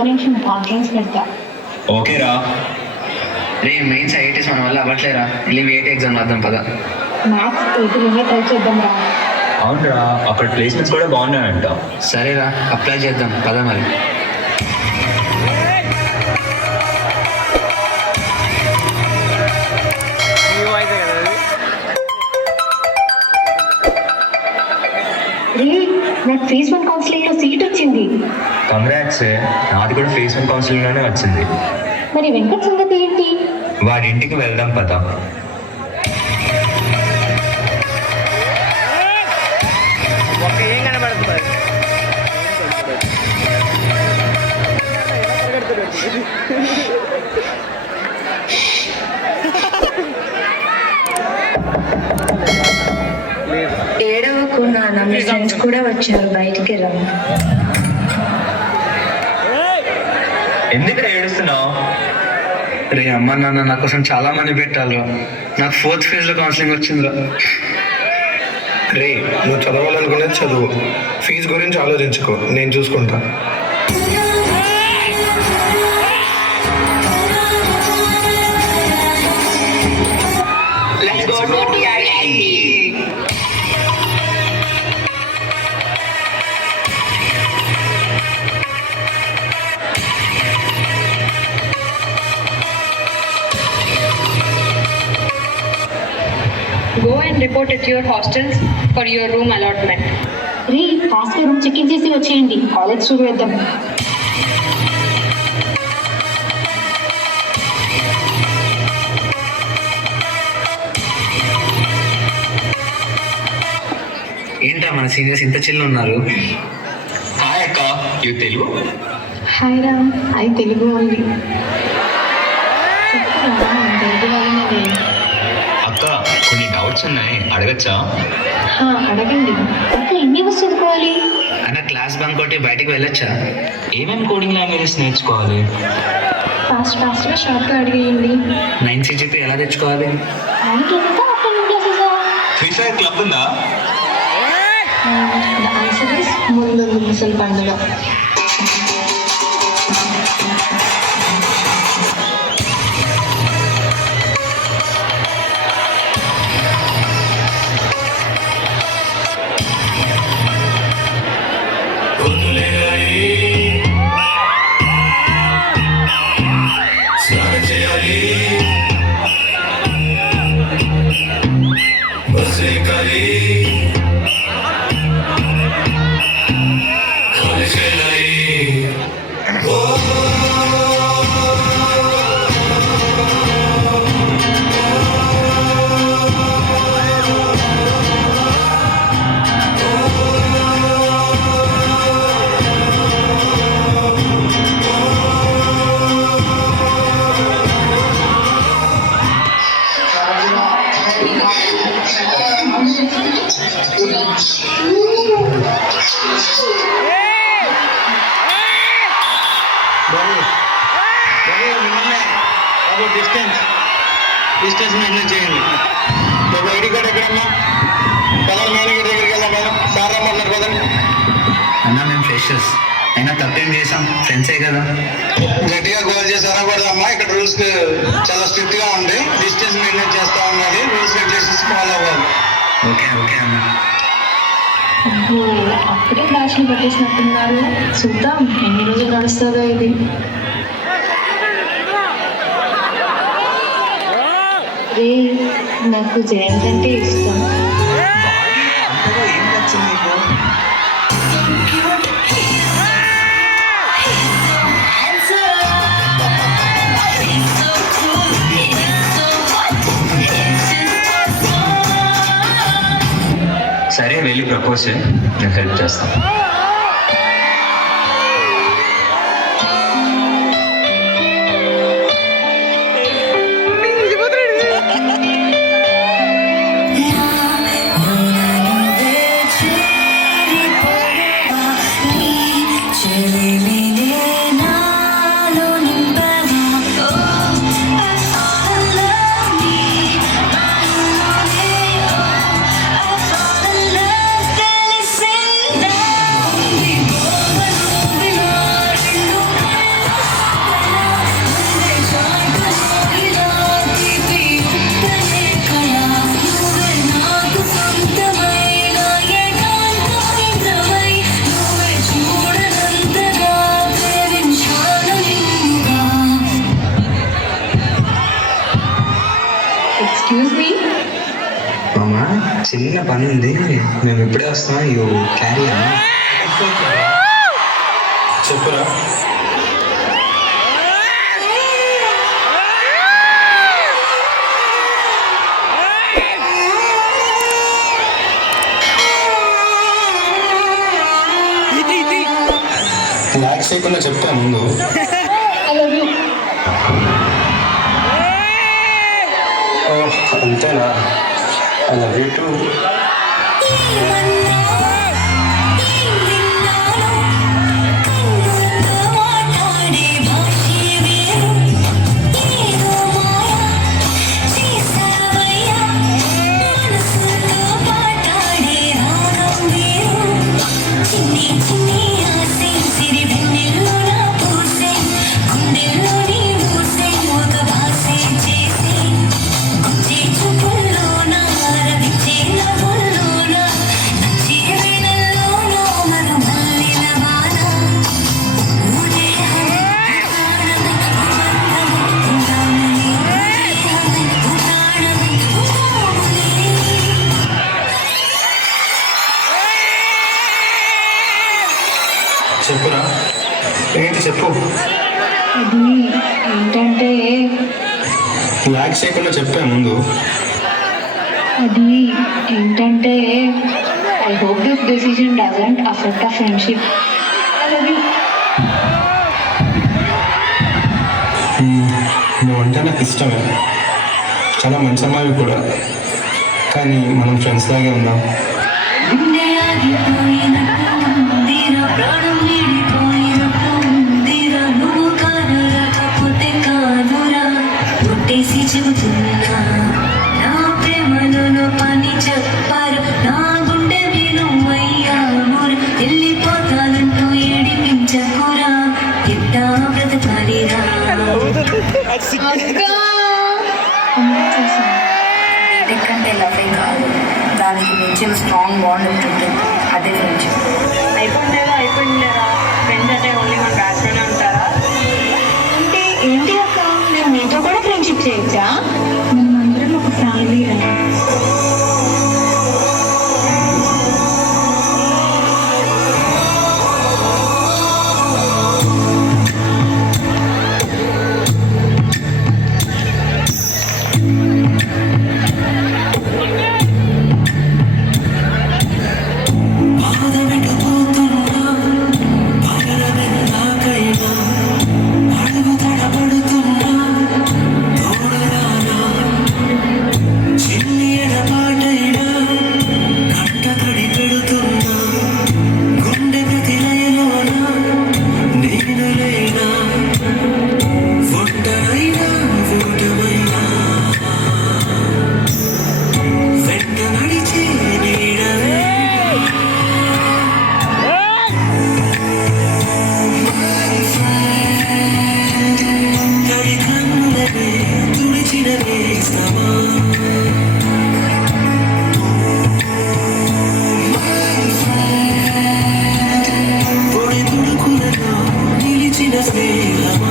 ఒక్క నిమిషం కాన్ఫరెన్స్ పెడతా. ఓకేరా. రే మెయిన్స్ ఐఐటీస్ మన వల్ల అవ్వట్లేరా, వెళ్ళి వేటి ఎగ్జామ్ రాద్దాం పదా. మ్యాథ్స్ ఏపీలోనే ట్రై చేద్దాం రా. అవునరా, అక్కడ ప్లేస్మెంట్స్ కూడా బాగున్నాయంట. సరేరా అప్లై చేద్దాం పదా మరి. నాకు ఫేస్ 1 కౌన్సిలింగ్ లో సీట్ వచ్చింది. కంగ్రాట్స్. నాది కూడా ఫేస్ 1 కౌన్సిలింగ్ లోనే వచ్చింది. మరి వెంకట్ సంగతి ఏంటి? వాడి ఇంటికి వెళ్దాం పదా. ఏడవకు నాన్న, మీ ఫ్రెండ్స్ కూడా వచ్చారు, బయటికి రా. ఎందుకు ఏడుస్తున్నావు? రే అమ్మ నాన్న నా కోసం చాలా మంది పెట్టాలిరా, నాకు 4th ఫేజ్లో కౌన్సిలింగ్ వచ్చిందిరా. రే నువ్వు చదవాలనుకునేది చదువు, ఫీజు గురించి ఆలోచించుకో, నేను చూసుకుంటా. Go and report at your hostels for your room allotment. Re fast గా రూమ్ చెక్ ఇన్ చేసి వచ్చేయండి, కాలేజ్ షురూ చేద్దాం. ఏంట్రా మన సీనియర్స్ ఇంత చిల్లు ఉన్నారు. హాయ్ అక్క, ఇవి తెలుగు? హాయ్ రా, అది తెలుగు ఓన్లీ. తెలుగు వాళ్ళనే. అక్క కొన్ని డౌట్స్ ఉన్నాయి, అడగచ్చా? అడగండి. ఇంకా ఎన్ని అవర్స్ చదువుకోవాలి? అన్న క్లాస్ బంక్ కొట్టి బయటికి వెళ్ళొచ్చా? ఏమేమి కోడింగ్ లాంగ్వేజెస్ నేర్చుకోవాలి? ఫాస్ట్గా షార్ట్గా అడిగేయండి. 9 CGP ఎలా తెచ్చుకోవాలి? దానికి ఎంత ఆఫ్టర్నూన్ క్లాసెసా? ఫ్రీ ఫైర్ క్లబ్ ఉందా? ద ఆన్సర్ ఇస్ ముందు ముసలి పండుగ. డిస్టెన్స్ మెయింటైన్ చేయండి. ఐడి కార్డ్ ఎక్కడమ్మా? పదహారు మేనేజర్ దగ్గరికి వెళ్దాం మేడం, సార్ రమ్మన్నారు కదండి. అన్న మేము ఫ్రెషర్స్ అయినా తప్పేం చేసాం, ఫ్రెండ్సే కదా. గట్టిగా గోల్ చేసి అనకూడదమ్మా, ఇక్కడ రూల్స్ చాలా స్ట్రిక్ట్ గా ఉంది, డిస్టెన్స్ మెయింటైన్ చేస్తా ఉన్నది, రూల్స్ రెగ్యులేషన్స్ ఫాలో అవ్వాలి. ఓకే ఓకే అన్న. అప్పుడే బ్యాచ్ని పెట్టేసినట్టున్నారు. చూద్దాం ఎన్ని రోజులు నడుస్తుందో ఇది. రే నాకు జయంత్ అంటే ఇష్టం. ఏం నచ్చింది నీకు? సరే వెళ్ళి ప్రపోజ్ చేయి, నేను హెల్ప్ చేస్తాను. చిన్న పని ఉంది, మేము ఇప్పుడే వస్తాం. యూ క్యారీ అన్నా. చెప్పురా. ల్యాక్ చేయకుండా చెప్తా ముందు. I love you. అంతేనా? I love you too. చెప్పురా. ఏంటి చెప్పు. అది ఏంటంటే ల్యాక్ చేయకుండా చెప్పా ముందు. అది ఏంటంటే I hope this decision doesn't affect hour friendship. I love you. నువ్వంటే నాకు ఇష్టమే, చాలా మంచి అమ్మాయి కూడా. కానీ మనం ఫ్రెండ్స్ లాగే ఉందాం. చెబుతున్నా నా ప్రేమలో పని చెప్పారు, నా గుండె వినుమయ్యా వెళ్ళిపోతానంటూ ఏడిపించకురా, ఎట్టా బ్రతకాలిరా. ఎందుకంటే లవ్ కాదు, దానికి మించిన స్ట్రాంగ్ బాండ్ ఉంటుంది, అదే ఫ్రెండ్షిప్. అయిపోయిందేరా ఫ్రెండ్స్ అంటే ఓన్లీ మన బ్యాచ్లోనే ఉంటారా? అంటే ఏంటి అక్క, నేను మీతో కూడా ఫ్రెండ్షిప్ చేయొచ్చా? మనం అందరం ఒక ఫ్యామిలీ రా. నిలిచిన స్నేహమా